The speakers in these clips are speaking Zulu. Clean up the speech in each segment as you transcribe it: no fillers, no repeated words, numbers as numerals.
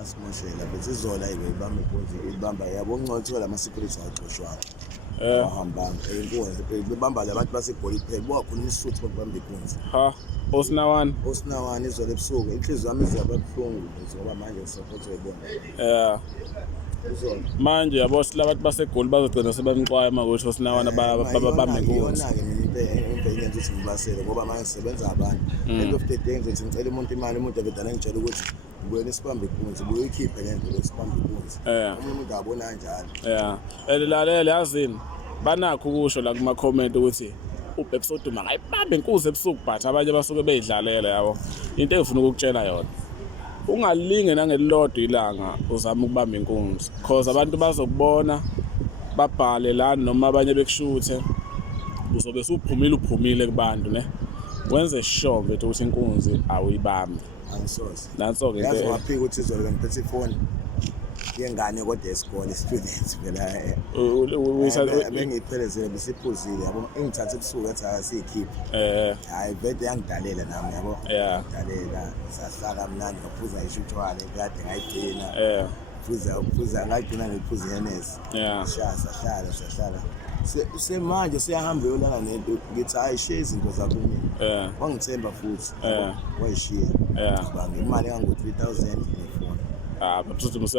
Asimoshela bese izola ibe ibamba inkunzi ibamba yabo ngcothola ama-security axoshwayo ahambanga inkunzi bebamba labantu basegoli phela kwakhona isisuthi bakubamba inkunzi osinawana izola ebusuku inhliziyo yami izaba buhlungu ngoba manje ngisaphothwe ibona manje yabo silabantu basegoli bazogcina sebamxwaya makuthi osinawana babamba inkunzi yona-ke mina impela ukuthi ngibasele ngoba manje sisebenza abantu end of the day ngizothi ngicela umuntu imali umuntu abedala ngitshela ukuthi ubuyele sibambe inkunzi buyikhiphe le nto sibambe inkunzi umuntu abona kanjalo lalela yazini banakho ukusho la kuma-comment ukuthi uBhekisoduma ngayibamba inkunzi ebusuku but abanye basuke beyidlalela yabo into engifuna ukukutshela yona ungalinge nangelilodwa ilanga uzama ukubamba inkunzi because abantu bazokubona babhale la noma abanye bekushuthe uzobe uphumile kubantu ne wenze sure mfethu ukuthi inkunzi awuyibambi angisoze nanso-ke yazi ungaphika ukuthi izolo bengiphethe ifoni yengane kodwa yesikole students phela bengiyiphelezele besiphuzile yabo engithathe ebusuku ethi akasiyikhiphe hayi vele yangidalela nami yabo dalela sahlala mnandi ngaphuza ngisho utshwala kade ngayigcina phuza ngayigcina ngiphuza ihenesi sahlala semanje siyahamba yolala nento ngithi hayi shiya izinto zakho mina wangithemba futhi wayishiya ngibanga imali engango-3,000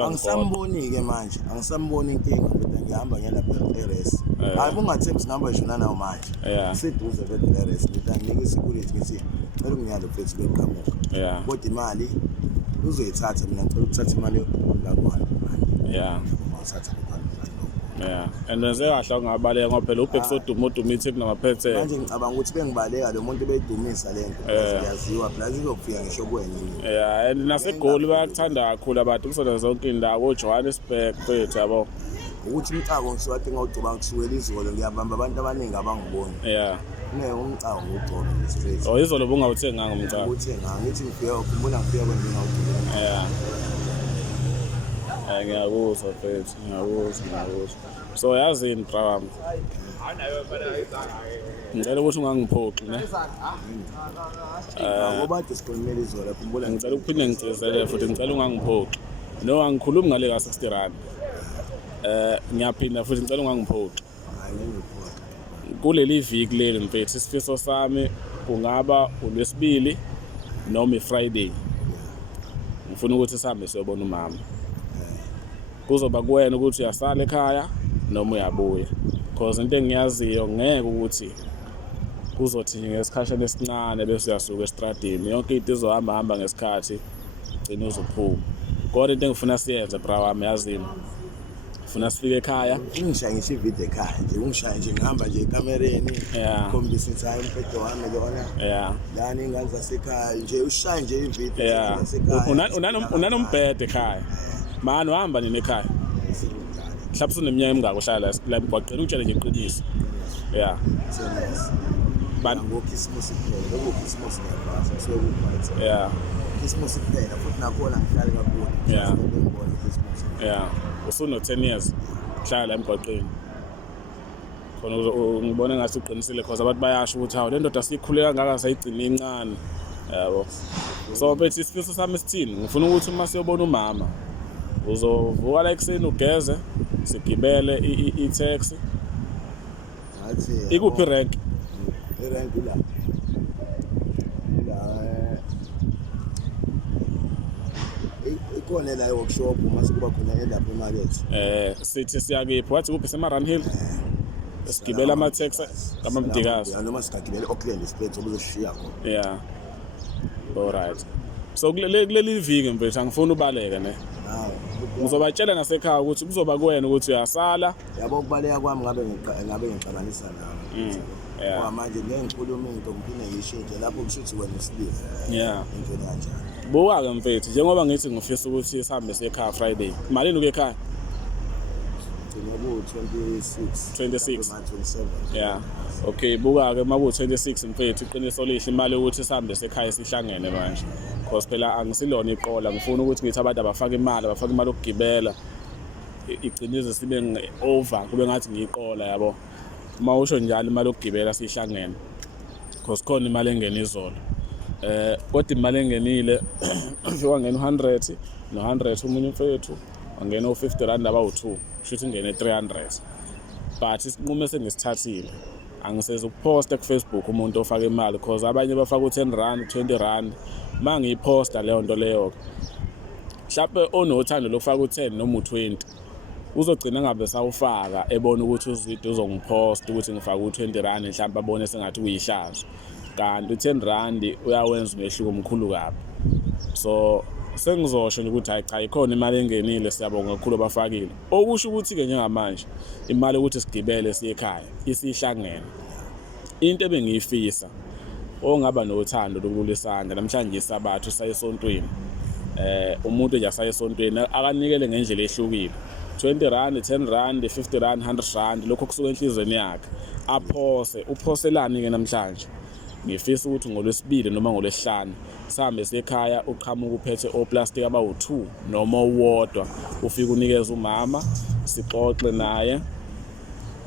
angisamboni-ke manje angisamboni inkinga kodwa ngihamba ngelapha e-res hayi bungathembi singihamba shona nawo manje seduze vele le-res ngithi anginike isecurity ngithi cela unginyalo fethu beqhamuka kodwa imali uzoyithatha mina ngicela ukuthatha imali lakwana ngithatha and wenze kahle ungabaleka ngoba phela uBhekisoduma uduma ithi namaphethelo manje ngicabanga ukuthi bengibaleka lo muntu beyidumisa le nto yaziwa phela izofika ngisho kwenye and nasegoli bayakuthanda kakhulu abantu kusona zonke indawo oJohannesburg bethu yabo ukuthi umcako ngishwade ngawugcoba ngisukela izolo ngiyabamba abantu abaningi abangiboni umcako ngugcoba straight izolo bungawuthenganga umcako uthenganga ngithi ngifika ngifika kwenye ngawugcoba ngiyakuzwa mfethu ngiyakuzwa so yazini brawami ngicela ukuthi ungangiphoxi ne ngoba kade sikhulumela izolo khumbula ngicela ukuphinde ngicezele futhi ngicela ungangiphoxi no angikhulumi ngale ka-60 rand ngiyaphinda futhi ngicela ungangiphoxi kuleli viki leli mfethu isifiso sami kungaba uLwesibili noma iFriday ngifuna ukuthi sihambe siyobona umama kuzoba kuwena ukuthi uyasala ekhaya noma uyabuya because into engiyaziyo ngeke ukuthi kuzothi ngesikhashana esincane bese uyasuka estradini yonke into izohamba ngesikhathi ugcina uzophuma kodwa into engifuna siyenze bra wami yazini ngifuna sifike ekhaya ungishaye ngisho ivideo ekhaya nje ungishaye nje ngihamba nje ekamereni khombisa ukuthi hayi umphetho wami lona lana ingane zasekhaya nje ushaye nje ivideo zasekhaya unanombhede ekhaya mani uhamba nini ekhaya mhlawumbe usuneminyaka emingako uhlala la emgwaqeni utshele nje iqiniso ngokhisimusi kuphela ngokhisimusi ngiyabasa kusuke kuphathe khisimusi kuphela futhi nakhona ngihlale kakhulu usuno-10 years uhlala la emgwaqeni khona ngibona ngathi uqinisile because abantu bayasho ukuthi hawu le ndoda siyikhule kangaka sayigcina incane yabo so bethi isifiso sami esithini ngifuna ukuthi uma siyobona umama uzovuka la ekuseni ugeze sigibele i-taxi ikuphi irank la ikhona la workshop uma sikuba khona lapha emarket sithi siyakephi wathi kuphi sema-Run Hill sigibele ama-taxi kamamdikazi noma sigibele e-Auckland isiphetho kuzoshiya khona alright so kuleli viki mfethu angifuni ubaleke ne ngizobatshela nasekhaya ukuthi kuzoba kuwena ukuthi uyasala yabo ukubaleka kwami ngabe ngixabanisa nawe ngoba manje ngikhuluma into ngiphinde ngiyishintshe lapho kushuthi wena usilive into kanjani buka-ke mfethu njengoba ngithi ngifisa ukuthi sihambe sekhaya Friday malini uke ekhaya 26 okay buka-ke uma ku-26 mfethu iqiniso lihle imali yokuthi sihambe sekhaya sihlangene manje because phela angisilona iqola ngifuna ukuthi ngithi abantu abafake imali yokugibela igcinize sibe over kube ngathi ngiyiqola yabo uma usho njalo imali yokugibela sihlangene because khona imali engena izolo kodwa imali engenile ufika ngena 100 no-100 umunye mfethu angena u-50 rand abawu-2 shuthi ingene 300 but isinqumo esengisithathile angisezukuposta ku-Facebook umuntu ofaka imali because abanye bafaka u-10 rand 20 rand uma ngiyiphosta leyo nto leyo mhlawumbe onothando lokufaka u-10 noma u-20 uzogcina ngabe sawufaka ebona ukuthi uZwide uzongiphosta ukuthi ngifaka u-20 rand mhlawumbe abone sengathi kuyihlazo kanti u-10 rand uyawenza umehluko omkhulu kabi. So sengizosho nje ukuthi hayi cha ikhona imali engenile siyabonga kakhulu abafakile okusho ukuthi-ke njengamanje imali ukuthi sigibele siye ekhaya isihlangene into ebengiyifisa ongaba nothando lokulula isandla namhlanje isabathu sayesontweni umuntu nje asayesontweni akanikele ngendlela ehlukile 20 rand 10 rand 50 rand 100 rand lokho kusuka enhlizweni yakhe uphoselani-ke namhlanje ngifisa ukuthi ngolwesibili noma ngolwesihlanu sihambe sekhaya uqhamuka uphethe oplastic abawu-2 noma uwodwa ufike unikeze umama sixoxe naye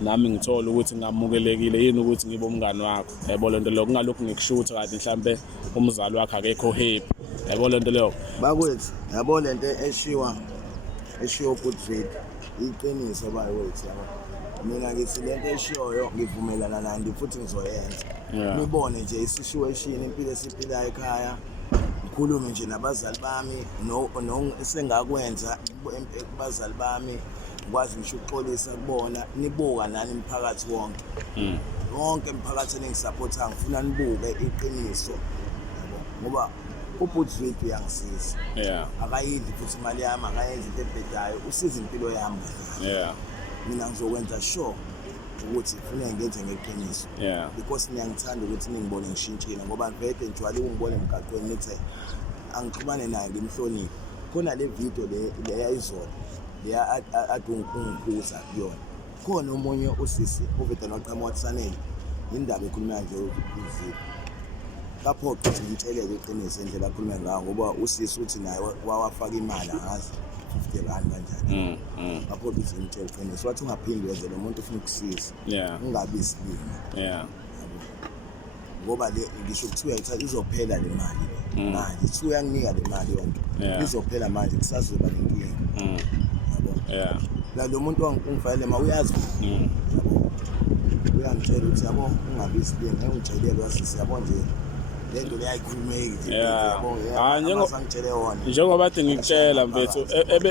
nami ngithola ukuthi ngamukelekile yini ukuthi ngibe umngani wakho yabo lento leyo kungalokhu ngikushutha kanti mhlambe umzali wakhe akekho happy yabo lento leyo bakwethu yabo lento eshiwa uZwide iqiniso bakwethu yabo mina ngithi lento eshiyoyo ngivumelana nayo futhi ngizoyenza nibone nje isituation impilo esiphilayo ekhaya ngikhulume nje nabazali bami sengakwenza kubazali bami ngikwazi ngisho ukuxolisa kubona nibuka nani imphakathi wonke imphakathi engisupporta ngifuna nibuke iqiniso ngoba uZwide uyangisiza akayidli futhi imali yami akayenzi into ebhedayo usiza impilo yami mina ngizokwenza sure ukuthi kufanele ngenze ngeqiniso because ngiyangithanda ukuthi ningibone ngishintshile ngoba vele njalo ungibone emgaqweni nithi angixhumane naye ngimhloniphe khona le video le yayizona leya adungikuza kuyona khona omunye usisi oveda noqhamuka watsanele indaba ekhuluma nje uZwide lapho ukuthi ngitsheleke iqiniso indlela akhuluma ngayo ngoba usisi uthi naye wawafaka imali angazi 50 rand kanjani lapho ukuthi ngitshela iqiniso wathi ungaphindi wenze lo muntu ufuna ukusiza ungabi isibini ngoba le ngisho kuthiwa izophela le mali manje kuthiwa uyanginika le mali yonke izophela manje kusazoba nenkinga la lo muntu ongifayele ma uyazi uyangitshela ukuthi yabo ungabi isibini ngiyangitshelelwa wasisi yabo nje lento leyayikhulumeki njengoba ade ngikutshela mfethu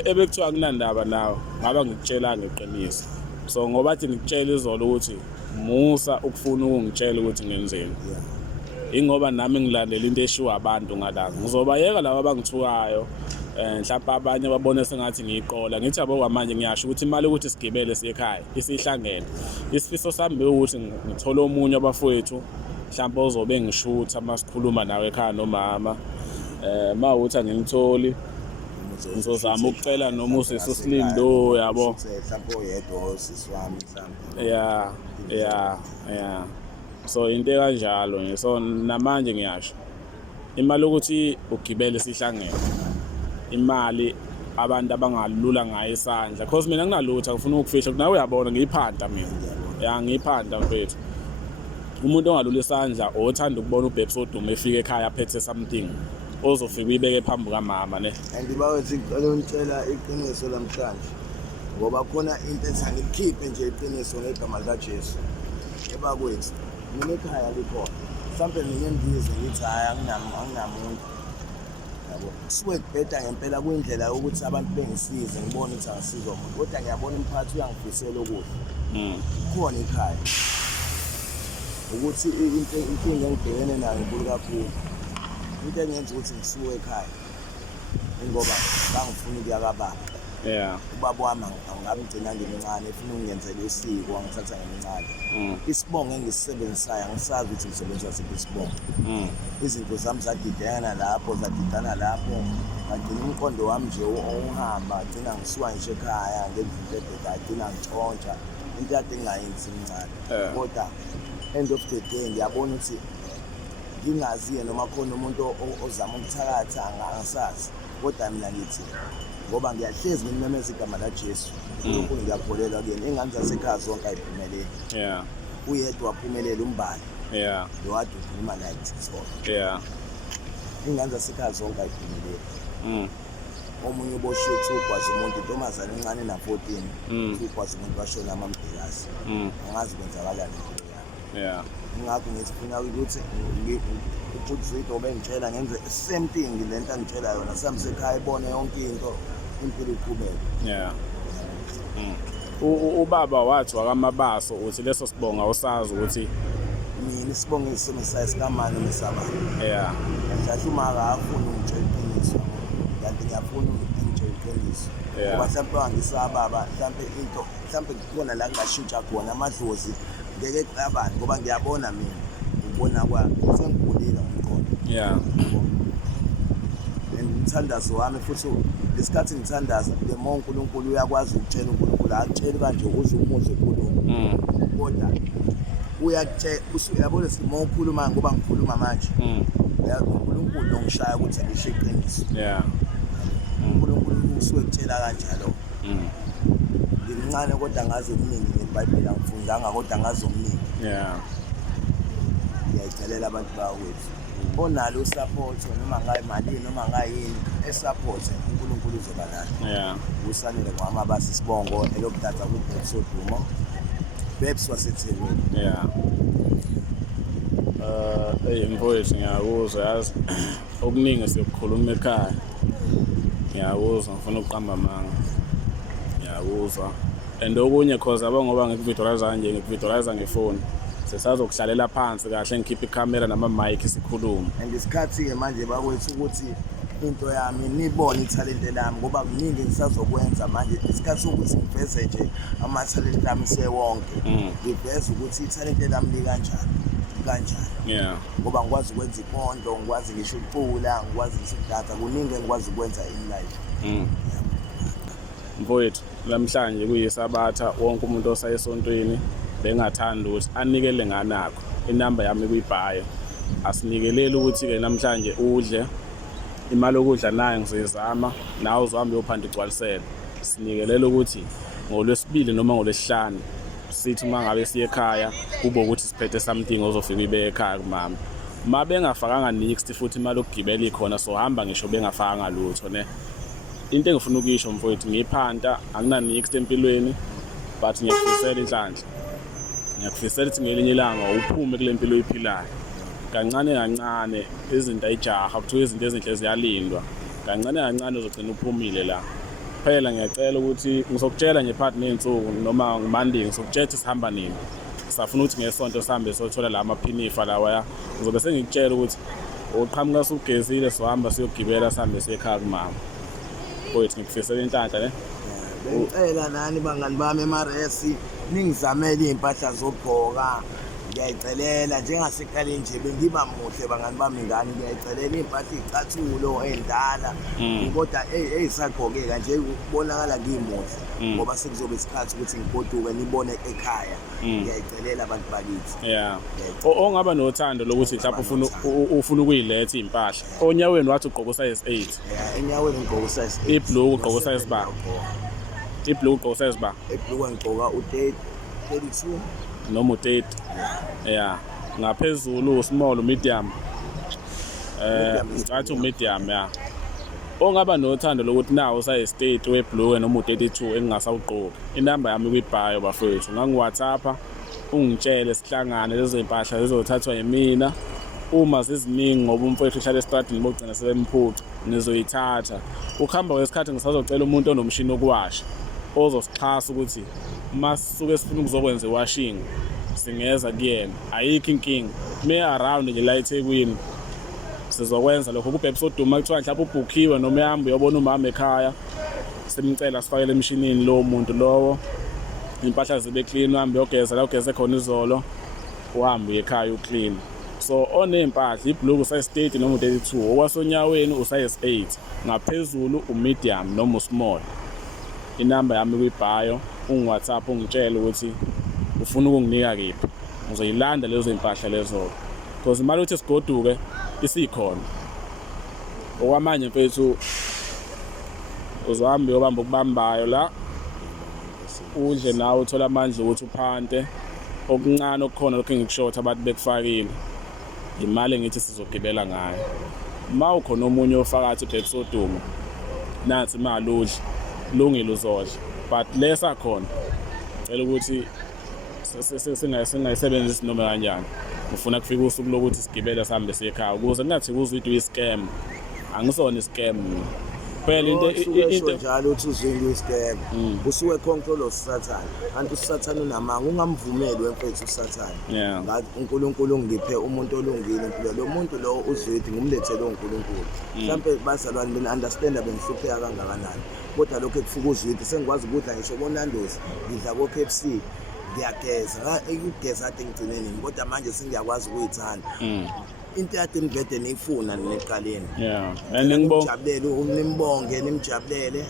ebekuthiwa akunandaba nawe ngaba ngikutshela ngeqiniso so ngoba ade ngikutshela izolo ukuthi musa ukufuna ukungitshela ukuthi ngenzeni ingoba nami ngilandela into eshiwa abantu ngala ngizobayeka laba abangithukayo mhlawumbe abanye babone sengathi ngiyiqola ngithi yabo manje ngiyasho ukuthi imali ukuthi sigibele siye ekhaya isihlangene isifiso sami ukuthi ngithole omunye abafowethu mhlawumbe ozobe ngishutha masikhuluma nawe ekhaya nomama mawuthi angimtholi ngizozama ukucela noma usisi uSlindo yabo mhlawumbe oyedwa usisi wami mhlawumbe so into kanjalo so namanje ngiyasho imali ukuthi ugibele sihlangene imali abantu abangalula ngayo isandla because mina nginalutho ngifuna ukufisha nawe uyabona ngiyiphanda mina ngiyiphanda mfethu umuntu ongalula isandla othanda ukubona uBabes odume efika ekhaya aphethe something ozofika uyibeke phambi kamama ne andibawethi ngicela untshela iqiniso namhlanje ngoba khona into ethi angikhiphe nje iqiniso ngegama likaJesu ebakwethu mina ekhaya likhona mhlawumbe ngingendize ngithi hayi anginamuntu yabo kusuke kubheda ngempela kuyindlela yokuthi abantu bengisize ngibone ukuthi angisizwa umuntu kodwa ngiyabona umphakathi uyangifisela ukuthi khona ekhaya ukuthi inkinga engibhekene nayo inkulu kakhulu into engenza ukuthi ngisuke ekhaya ngoba bangifuna ukuya kababa ubaba wami angabigcina ngemincane efuna ukungenzela isiko wangithatha ngemincane isibongo engisisebenzisayo angisazi ukuthi ngisebenzisa siphi isibongo izinto zami zadidana lapho ngagcina umqondo wami nje uhamba agcina ngisuka ngisho ekhaya ngendlela ebheda agcina ngitshontsha into yade engayenzi imincane kodwa end of the day ngiyabona ukuthi ngingaziye noma khona umuntu ozama ukuthakatha angasazi kodwa mina ngithi ngoba ngiyahlezi ngimemeza igama laJesu lokhu ngiyakholelwa kuyena ingane zasekhaya zonke ayiphumelele uyedwa waphumelela umbali lo wade ukhuluma naye so ingane zasekhaya zonke ayiphumelele omunye uboshuthi ugwaza umuntu intombazane encane na-14 ugwaza umuntu washona amambhekazi angazi kwenzakalani empilo yami. Yeah. Ingakho ngisifuna ukuthi uPhuthuzito bengitshela ngenze same thing lento angitshela yona sihambise ekhaya ibone yonke into impilo iqhubeka. Yeah. Ubaba wathi wakamabaso uthi leso sibonga usazi ukuthi mina isibongo esisemesayo sikamani uMesabane. yeah Mhlawumbe uma akafuni ungitshela iqiniso kanti ngiyafuna ungitshela iqiniso ngoba mhlawumbe wangisababa mhlawumbe kukhona la ngashintsha khona amadlozi ngeke cabani ngoba ngiyabona mina ngibona kwami sengikhulile ngomqondo. yeah Ngithandazo wami futhi lesikhathi ngithandaza le mo uNkulunkulu uyakwazi ukutshela uNkulunkulu akutsheli kanje uze umuze kulo kodwa uyakutshela uyabona simo ukhuluma ngoba ngikhuluma manje uNkulunkulu longishaya ukuthi ngisho iqiniso. yeah uNkulunkulu usuke kutshela kanjalo. Ngimncane kodwa ngazi okuningi ngeBhayibheli angifundanga kodwa ngazi okuningi. yeah Ngiyayicelela abantu bawethu onalo support noma ngayimali noma ngayini esupport uNkulunkulu uzoba nayo. yeah Usanele kwamabasi sibongo elokuthatha kuBhebs Dumo Bebs waseThekwini. yeah mfowethu ngiyakuzwa yazi okuningi sikukhuluma ekhaya ngiyakuzwa ngifuna ukuqamba amanga ngiyakuzwa and okunye cause ngoba ngikuvisualize nje ngikuvisualize ngefoni sesazokuhlalela phansi kahle ngikhipha ikamera nama mic sikhuluma and isikhathi ke manje bakwethu ukuthi into yami nibone ithalente lami ngoba kuningi ngisazokwenza manje isikhathi sokuthi ngiveze nje amathalente ami sewonke ngiveze ukuthi ithalente lami likanjani yeah ngoba ngikwazi ukwenza ipondo ngikwazi ngisho ukucula ngikwazi ngisho ukudada kuningi engikwazi ukwenza in life. Mfowethu namhlanje kuyisabatha wonke umuntu osayesontweni bengathanda ukuthi anikele nganakho inamba yami kuyibhayo asinikelele ukuthi ke namhlanje udle imali okudla nayo ngizoyizama nawe uzohamba uyophanda igcwalisela sinikelele ukuthi ngoLwesibili noma ngoLwesihlanu sithi uma ngabe siye ekhaya kube ukuthi siphethe something ozofika ibe ekhaya kumama uma bengafakanga next futhi imali okugibela ikhona so hamba ngisho bengafakanga lutho ne into engifuna ukuyisho mfowethu ngiphanta akuna next empilweni but ngiyakufisela inhlanhla ngiyakufisela ukuthi ngelinye ilanga uphume kule mpilo oyiphilayo kancane kancane izinto ayijaha kuthiwa izinto ezinhle ziyalindwa kancane kancane uzogcina uphumile la phela ngiyacela ukuthi ngizokutshela nje part nensuku noma ngimandingi ngizokutshela sihamba nini safuna ukuthi ngesonto sihambe sothola la maphinifa lawa ngizobe sengikutshela ukuthi uqhamuka sugezile sohamba siyogibela sihambe siyekhaya kumama mfowethu ngikufisela inhlanhla ne ngicela nani bangani bami eMaresi ningizamele impahla zogqoka ngiyayicelela njengasekuqaleni nje bengiba muhle bangani bami ngani ngiyayicelela impahla izicathulo endala kodwa ezisagqokeka nje ukubonakala ngimuhle ngoba sekuzobe isikhathi ukuthi ngigoduke nibone ekhaya ngiyayicelela abantu bakithi. yeah ongaba nothando lokuthi mhlawumbe ufuna ukuyiletha impahla onyaweni wathi ugqoka size 8 enyaweni ngigqoka size 8 ibhlue ugqoka size ba ibhlue ugqoka size ba ibhlue ngigqoka u32 noma u30 yeah ngaphezulu small medium ngicathi medium yeah ongaba nothando lokuthi nawo size weblue noma u32 engingasawugqoka inamba yami kuyibhayo bafowethu ngangiWhatsApp ungitshele sihlangane lezi impahla zizothathwa yimina uma ziziningi ngoba umfowethu uhlala estradini bogcina sebemphuca nizoyithatha ukuhamba kwesikhathi ngisazocela umuntu onomshini wokuwasha ozosixhasa ukuthi masuke sifuna ukuzokwenza iwashing singeza kuyena ayikho inkinga me around nje la eThekwini sizokwenza lokho kuBhebs Duma kuthiwa mhlawumbe ubhukhiwe noma ehamba uyobona umama ekhaya simcela sifakele emshinini lo muntu lowo impahla zibe clean uhambe uyogeza la ugeze khona izolo uhambe ekhaya uclean so onempahla ibhlue size 30 noma 32 okwasonyaweni usize 8 ngaphezulu umedium noma usmall inamba yami kuyibhayo ungiWhatsApp ungitshela ukuthi ufuna ukunginika kephi ngizoyilanda lezo impahla lezo because imali uthi sigoduke isikhona okwamanje mfethu uzohamba uyobamba ukubambayo la udle nawe uthola amandla ukuthi uphante okuncane okukhona lokho engikushotha abantu bekufakile imali engithi sizogibela ngayo uma ukhona omunye ofakathi uBhebs Duma nathi maludli lungile uzodla but lesa khona cela ukuthi singayisebenzisi noma kanjani ufuna kufika usuku lokuthi sigibele sihambe siye ekhaya ukuze kungathi kuzwitwa i-scam angisona i-scam phela into njalo uthi uzwile i-scam usuke control of Satan kanti uSathane unamanga ungamvumeli wemfethu uSathane ngathi uNkulunkulu ungiphe umuntu olungile impilo lo muntu lo uzwithi ngumlethele uNkulunkulu mhlawumbe bazalwane mina understand bengihlupheka kangakanani kodwa lokho ekufika uzwithi sengikwazi ukudla ngisho bonandozi ngidla ko-KFC ngiyageza ukugeza ade ngigcineni kodwa manje sengiyakwazi ukuyithanda into yade nivede niyifuna neqaleni and ngibonge nimjabulele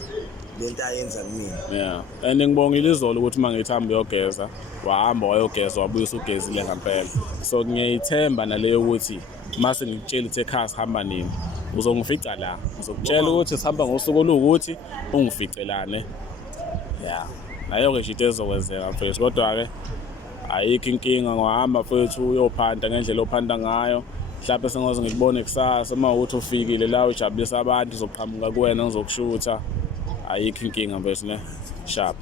lento ayenza kumina and ngibongile izolo ukuthi mangithi hambe uyogeza wahamba wayogeza wabuyisa ugezile ngempela so ngiyayithemba naleyo ukuthi mase ngikutshela ukuthi ekhaya sihamba nini uzongifica la ngizokutshela ukuthi sihamba ngosuku olukuthi ungificelane nayo-ke nje into ezokwenzeka mfethu kodwa-ke ayikho inkinga ngohamba mfethu uyophanda ngendlela ophanda ngayo mhlawumbe sengoze ngikubone kusasa uma ukuthi ufikile la ujabulisa abantu uzoqhamuka kuwena ngizokushutha ayikho inkinga mfethu ne sharp